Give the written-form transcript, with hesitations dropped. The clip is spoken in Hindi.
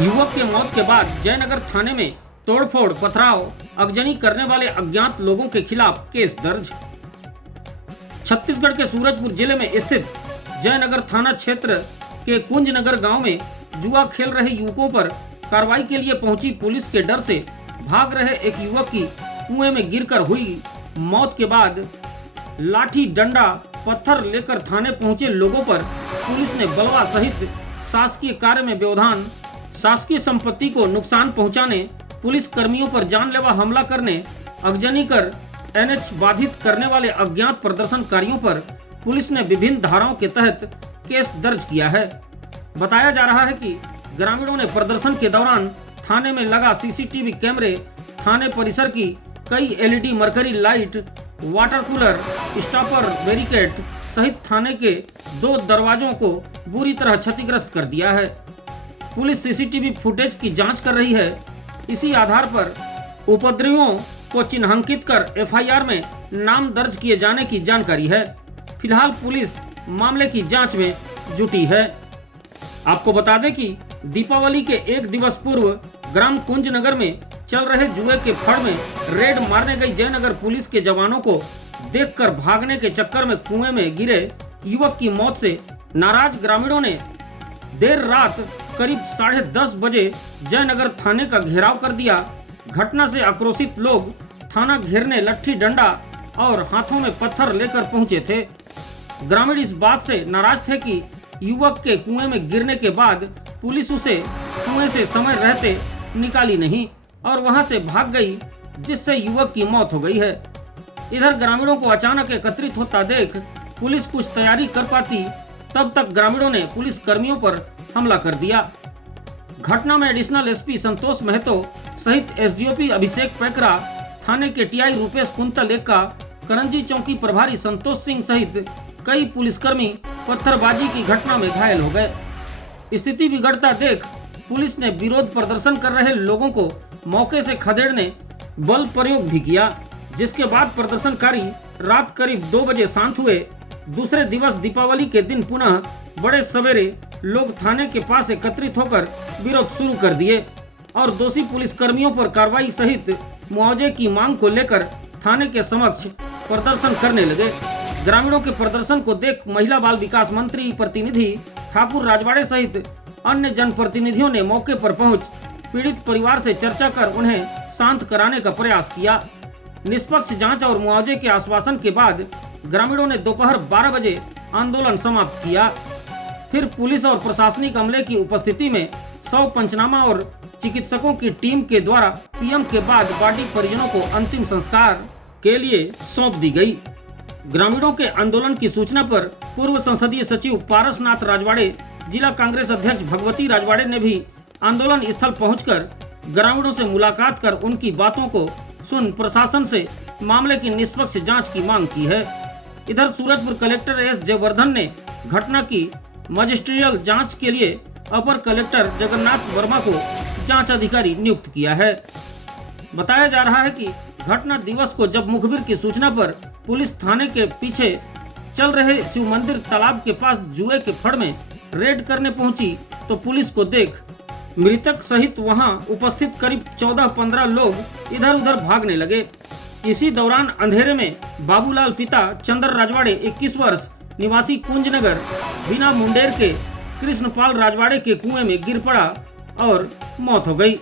युवक के मौत के बाद जयनगर थाने में तोड़फोड़, पथराव, अगजनी करने वाले अज्ञात लोगों के खिलाफ केस दर्ज। छत्तीसगढ़ के सूरजपुर जिले में स्थित जयनगर थाना क्षेत्र के कुंजनगर गांव में जुआ खेल रहे युवकों पर कार्रवाई के लिए पहुंची पुलिस के डर से भाग रहे एक युवक की कुएं में गिरकर हुई मौत के बाद लाठी, डंडा, पत्थर लेकर थाने पहुंचे लोगों पर पुलिस ने बलवा सहित शासकीय कार्य में व्यवधान, शासकीय संपत्ति को नुकसान पहुंचाने, पुलिस कर्मियों पर जानलेवा हमला करने, अगजनी कर एनएच बाधित करने वाले अज्ञात प्रदर्शनकारियों पर पुलिस ने विभिन्न धाराओं के तहत केस दर्ज किया है। बताया जा रहा है कि ग्रामीणों ने प्रदर्शन के दौरान थाने में लगा सीसीटीवी कैमरे, थाने परिसर की कई LED mercury light, water cooler, stopper, barricade सहित थाने के 2 दरवाजों को बुरी तरह क्षतिग्रस्त कर दिया है। पुलिस सीसीटीवी फुटेज की जांच कर रही है। इसी आधार पर उपद्रवियों को चिन्हांकित कर एफआईआर में नाम दर्ज किए जाने की जानकारी है। फिलहाल पुलिस मामले की जांच में जुटी है। आपको बता दें कि दीपावली के 1 दिवस पूर्व ग्राम कुंजनगर में चल रहे जुए के फड़ में रेड मारने गई जयनगर पुलिस के जवानों को देखकर भागने के चक्कर में कुएं में गिरे युवक की मौत से नाराज ग्रामीणों ने देर रात करीब 10:30 बजे जयनगर थाने का घेराव कर दिया। घटना से आक्रोशित लोग थाना घेरने लाठी, डंडा और हाथों में पत्थर लेकर पहुंचे थे। ग्रामीण इस बात से नाराज थे कि युवक के कुएं में गिरने के बाद पुलिस उसे कुएं से समय रहते निकाली नहीं और वहां से भाग गई, जिससे युवक की मौत हो गई है। इधर ग्रामीणों को अचानक एकत्रित होता देख पुलिस कुछ तैयारी कर पाती, तब तक ग्रामीणों ने पुलिस कर्मियों पर हमला कर दिया। घटना में एडिशनल एसपी संतोष महतो सहित एसडीओपी अभिषेक पैकरा, थाने के टीआई रूपेश कुंतल एक्का, करंजी चौकी प्रभारी संतोष सिंह सहित कई पुलिसकर्मी पत्थरबाजी की घटना में घायल हो गए। स्थिति बिगड़ता देख पुलिस ने विरोध प्रदर्शन कर रहे लोगों को मौके से खदेड़ने बल प्रयोग भी किया, जिसके बाद प्रदर्शनकारी रात करीब 2 बजे शांत हुए। दूसरे दिवस दीपावली के दिन पुनः बड़े सवेरे लोग थाने के पास एकत्रित होकर विरोध शुरू कर दिए और दोषी पुलिसकर्मियों पर कार्रवाई सहित मुआवजे की मांग को लेकर थाने के समक्ष प्रदर्शन करने लगे। ग्रामीणों के प्रदर्शन को देख महिला बाल विकास मंत्री प्रतिनिधि ठाकुर राजवाड़े सहित अन्य जनप्रतिनिधियों ने मौके पर पहुंच पीड़ित परिवार से चर्चा कर उन्हें शांत कराने का प्रयास किया। निष्पक्ष जांच और मुआवजे के आश्वासन के बाद ग्रामीणों ने दोपहर 12 बजे आंदोलन समाप्त किया। फिर पुलिस और प्रशासनिक अमले की उपस्थिति में 100 पंचनामा और चिकित्सकों की टीम के द्वारा पीएम के बाद बॉडी परिजनों को अंतिम संस्कार के लिए सौंप दी गई। ग्रामीणों के आंदोलन की सूचना पर पूर्व संसदीय सचिव पारसनाथ राजवाड़े, जिला कांग्रेस अध्यक्ष भगवती राजवाड़े ने भी आंदोलन स्थल पहुंचकर ग्रामीणों से मुलाकात कर उनकी बातों को सुन प्रशासन से मामले की निष्पक्ष जांच की मांग की है। इधर सूरजपुर कलेक्टर एस जयवर्धन ने घटना की मजिस्ट्रियल जांच के लिए अपर कलेक्टर जगन्नाथ वर्मा को जांच अधिकारी नियुक्त किया है। बताया जा रहा है कि घटना दिवस को जब मुखबिर की सूचना पर पुलिस थाने के पीछे चल रहे शिव मंदिर तालाब के पास जुए के फड़ में रेड करने पहुंची तो पुलिस को देख मृतक सहित वहां उपस्थित करीब 14-15 लोग इधर उधर भागने लगे। इसी दौरान अंधेरे में बाबूलाल पिता चंद्र राजवाड़े 21 वर्ष निवासी कुंजनगर बिना मुंडेर के कृष्णपाल राजवाड़े के कुएं में गिर पड़ा और मौत हो गई।